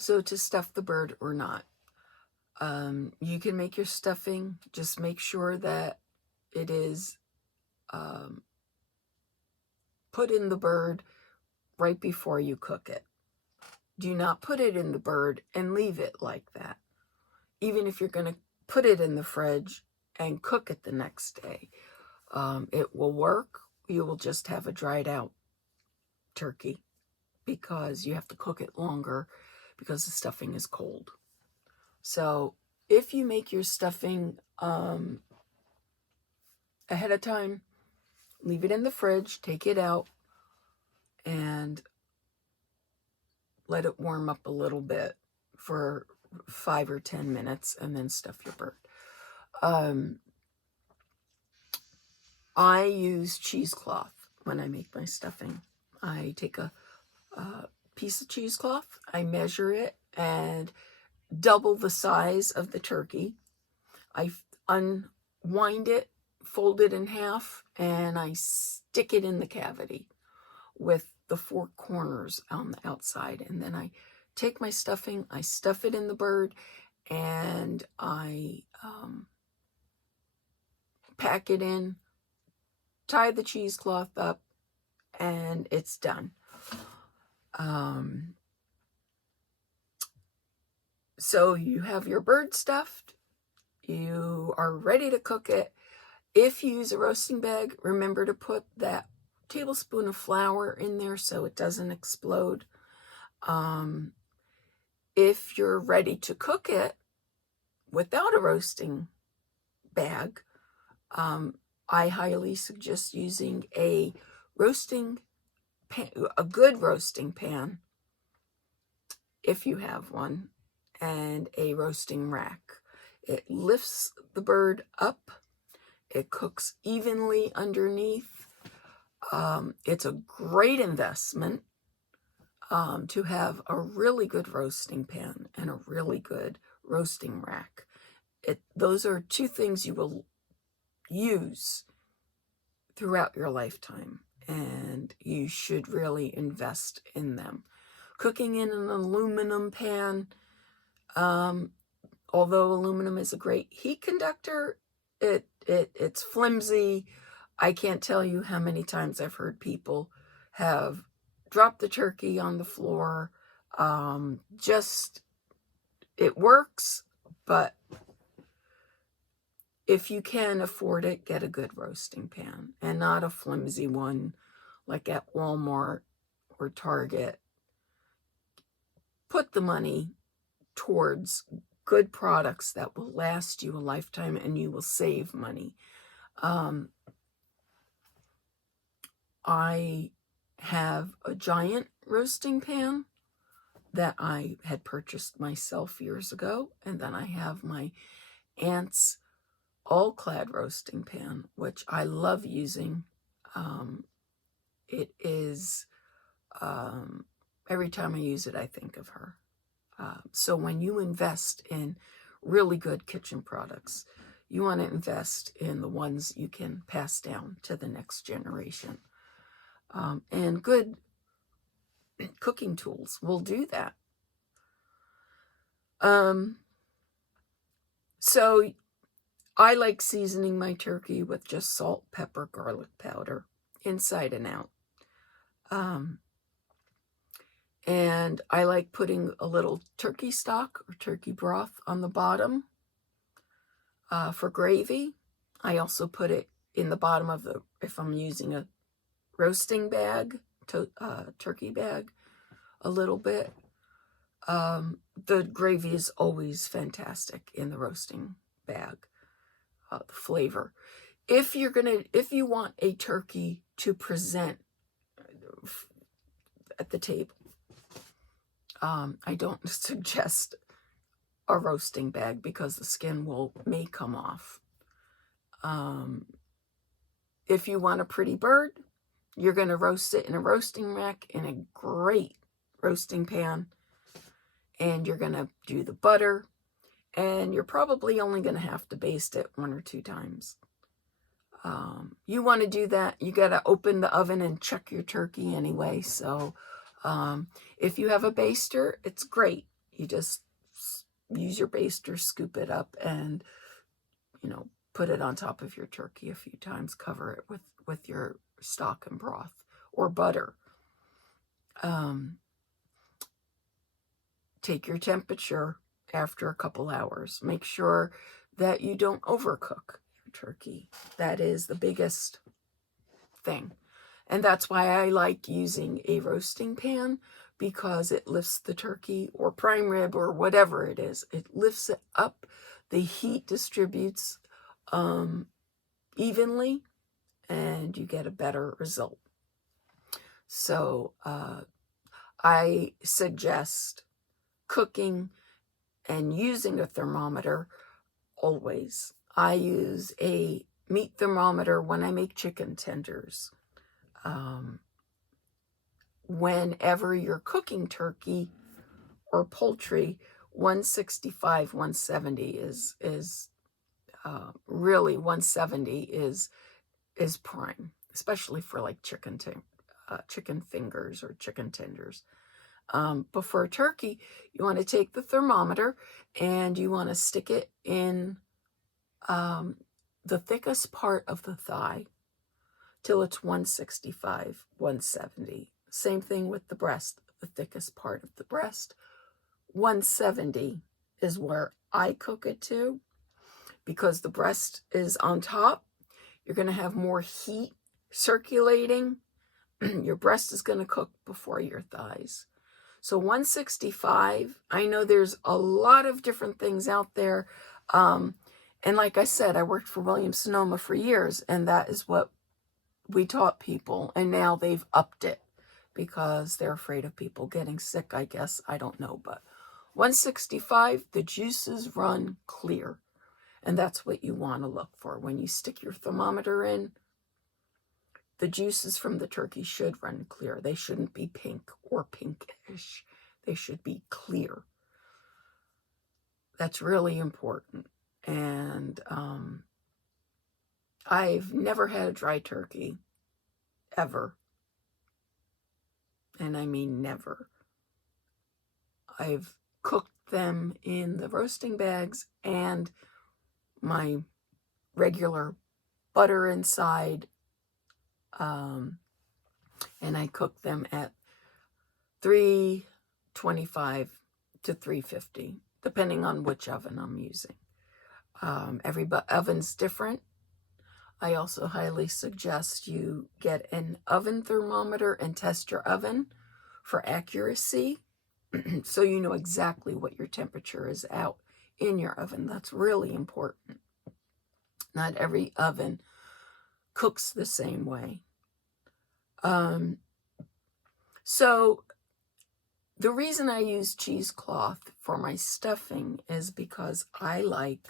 So to stuff the bird or not, you can make your stuffing. Just make sure that it is put in the bird right before you cook it. Do not put it in the bird and leave it like that. Even if you're going to put it in the fridge and cook it the next day, it will work. You will just have a dried out turkey because you have to cook it longer because the stuffing is cold. So if you make your stuffing ahead of time, leave it in the fridge, take it out, and let it warm up a little bit for 5 or 10 minutes, and then stuff your bird. I use cheesecloth when I make my stuffing. I take a piece of cheesecloth, I measure it, and double the size of the turkey. I unwind it, fold it in half, and I stick it in the cavity with the 4 corners on the outside. And then I take my stuffing, I stuff it in the bird, and I pack it in, tie the cheesecloth up, and it's done. So you have your bird stuffed, you are ready to cook it. If you use a roasting bag, remember to put that tablespoon of flour in there so it doesn't explode. If you're ready to cook it without a roasting bag, I highly suggest using a roasting pan, a good roasting pan, if you have one, and a roasting rack. It lifts the bird up. It cooks evenly underneath. It's a great investment to have a really good roasting pan and a really good roasting rack. Those are 2 things you will use throughout your lifetime, and you should really invest in them. Cooking in an aluminum pan, although aluminum is a great heat conductor, it's flimsy. I can't tell you how many times I've heard people have dropped the turkey on the floor. It works, but if you can afford it, get a good roasting pan and not a flimsy one like at Walmart or Target. Put the money towards good products that will last you a lifetime, and you will save money. I have a giant roasting pan that I had purchased myself years ago, and then I have my aunt's all-clad roasting pan, which I love using. It is, every time I use it, I think of her. So when you invest in really good kitchen products, you want to invest in the ones you can pass down to the next generation. And good cooking tools will do that. So I like seasoning my turkey with just salt, pepper, garlic powder, inside and out. And I like putting a little turkey stock or turkey broth on the bottom for gravy. I also put it in the bottom of if I'm using a roasting bag, turkey bag, a little bit. The gravy is always fantastic in the roasting bag, the flavor. If you want a turkey to present at the table, I don't suggest a roasting bag because the skin may come off. If you want a pretty bird, you're going to roast it in a roasting rack in a great roasting pan, and you're going to do the butter, and you're probably only going to have to baste it 1 or 2 times. You want to do that, you got to open the oven and check your turkey anyway. So if you have a baster, it's great. You just use your baster, scoop it up, and, put it on top of your turkey a few times. Cover it with your stock and broth or butter. Take your temperature after a couple hours. Make sure that you don't overcook your turkey. That is the biggest thing. And that's why I like using a roasting pan, because it lifts the turkey or prime rib or whatever it is. It lifts it up. The heat distributes evenly, and you get a better result. So I suggest cooking and using a thermometer always. I use a meat thermometer when I make chicken tenders. Whenever you're cooking turkey or poultry, 165, 170 is really 170 is prime, especially for like chicken fingers or chicken tenders. But for a turkey, you want to take the thermometer and you want to stick it in the thickest part of the thigh till it's 165, 170. Same thing with the breast, the thickest part of the breast. 170 is where I cook it to, because the breast is on top. You're going to have more heat circulating. Your breast is going to cook before your thighs. So 165, I know there's a lot of different things out there. And like I said, I worked for Williams-Sonoma for years, and that is what we taught people. And now they've upped it because they're afraid of people getting sick, I guess. I don't know. But 165, the juices run clear. And that's what you want to look for. When you stick your thermometer in, the juices from the turkey should run clear. They shouldn't be pink or pinkish. They should be clear. That's really important. And I've never had a dry turkey, ever. And I mean never. I've cooked them in the roasting bags and my regular butter inside. And I cook them at 325 to 350, depending on which oven I'm using. Every oven's different. I also highly suggest you get an oven thermometer and test your oven for accuracy so you know exactly what your temperature is out in your oven. That's really important. Not every oven cooks the same way. So the reason I use cheesecloth for my stuffing is because I like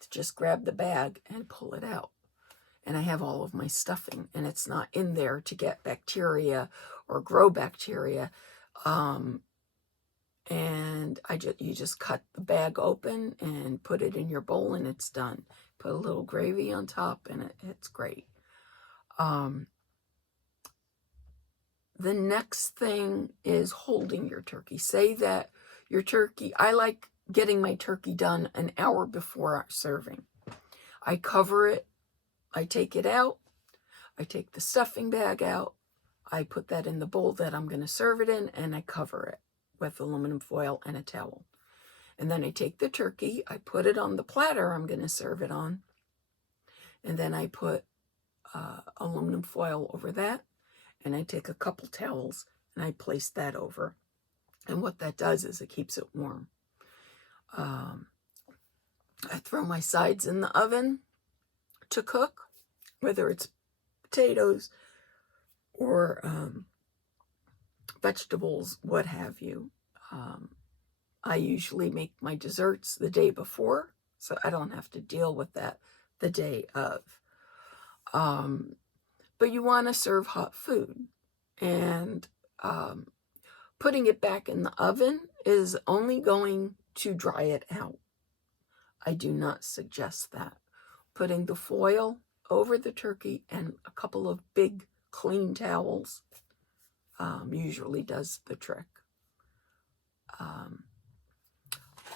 to just grab the bag and pull it out. And I have all of my stuffing, and it's not in there to get bacteria or grow bacteria. And you just cut the bag open and put it in your bowl, and it's done. Put a little gravy on top, and it's great. The next thing is holding your turkey. Say that your turkey, I like getting my turkey done an hour before serving. I cover it, I take it out, I take the stuffing bag out, I put that in the bowl that I'm going to serve it in, and I cover it with aluminum foil and a towel. And then I take the turkey, I put it on the platter I'm going to serve it on, and then I put aluminum foil over that. And I take a couple towels and I place that over. And what that does is it keeps it warm. I throw my sides in the oven to cook, whether it's potatoes or vegetables, what have you. I usually make my desserts the day before, so I don't have to deal with that the day of. But you want to serve hot food, and putting it back in the oven is only going to dry it out. I do not suggest that. Putting the foil over the turkey and a couple of big clean towels usually does the trick.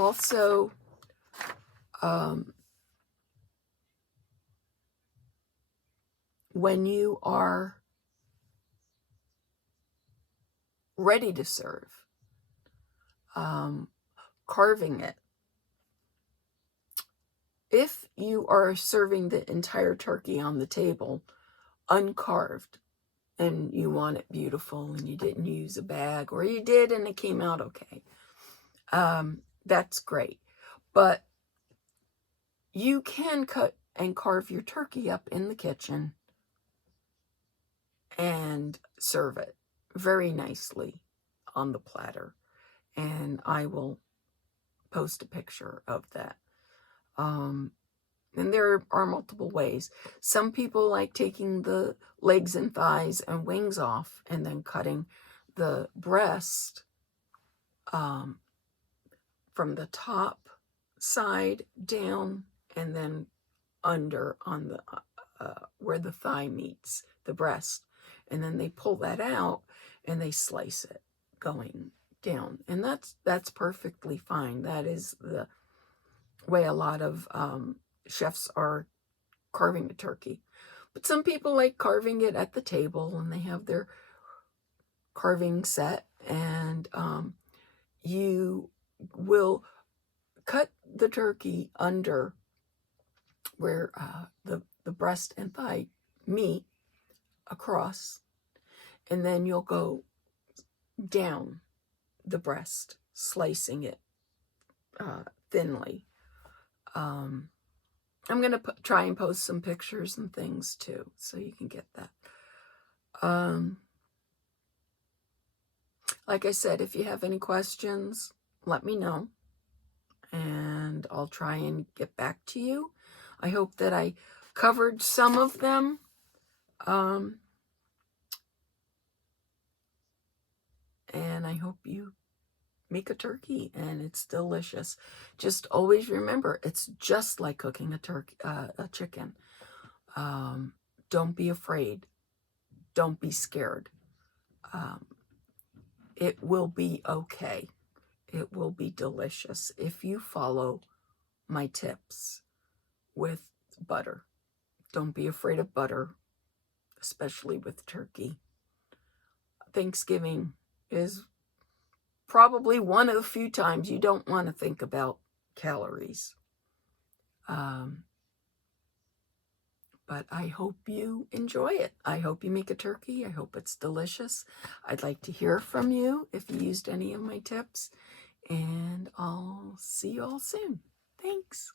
also when you are ready to serve, carving it. If you are serving the entire turkey on the table uncarved, and you want it beautiful and you didn't use a bag, or you did and it came out okay, that's great. But you can cut and carve your turkey up in the kitchen and serve it very nicely on the platter. And I will post a picture of that. And there are multiple ways. Some people like taking the legs and thighs and wings off and then cutting the breast from the top side down and then under on the where the thigh meets the breast. And then they pull that out and they slice it going down. And that's perfectly fine. That is the way a lot of chefs are carving a turkey. But some people like carving it at the table, and they have their carving set, and you will cut the turkey under where the breast and thigh meet across, and then you'll go down the breast, slicing it thinly. I'm going to try and post some pictures and things too, so you can get that. Like I said, if you have any questions, let me know, and I'll try and get back to you. I hope that I covered some of them. And I hope you make a turkey and it's delicious. Just always remember, it's just like cooking a chicken. Don't be afraid. Don't be scared. It will be okay. It will be delicious if you follow my tips with butter. Don't be afraid of butter, especially with turkey. Thanksgiving is probably one of the few times you don't want to think about calories. But I hope you enjoy it. I hope you make a turkey. I hope it's delicious. I'd like to hear from you if you used any of my tips. And I'll see you all soon. Thanks.